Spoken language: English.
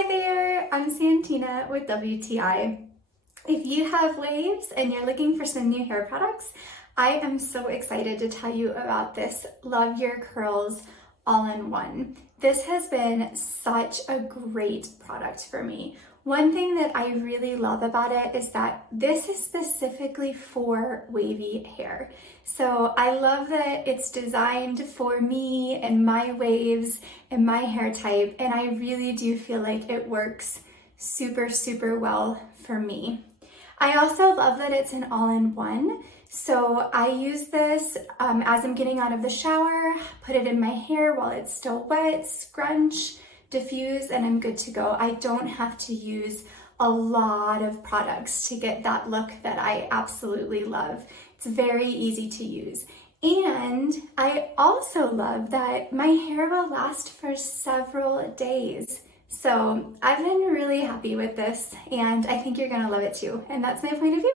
Hi there, I'm Santina with WTI. If you have waves and you're looking for some new hair products, I am so excited to tell you about this Love Your Curls all-in-one. This has been such a great product for me. One thing that I really love about it is that this is specifically for wavy hair. So I love that it's designed for me and my waves and my hair type, and I really do feel like it works super, super well for me. I also love that it's an all-in-one. So I use this as I'm getting out of the shower, put it in my hair while it's still wet, scrunch, diffuse, and I'm good to go. I don't have to use a lot of products to get that look that I absolutely love. It's very easy to use. And I also love that my hair will last for several days. So I've been really happy with this, and I think you're gonna love it too. And that's my point of view.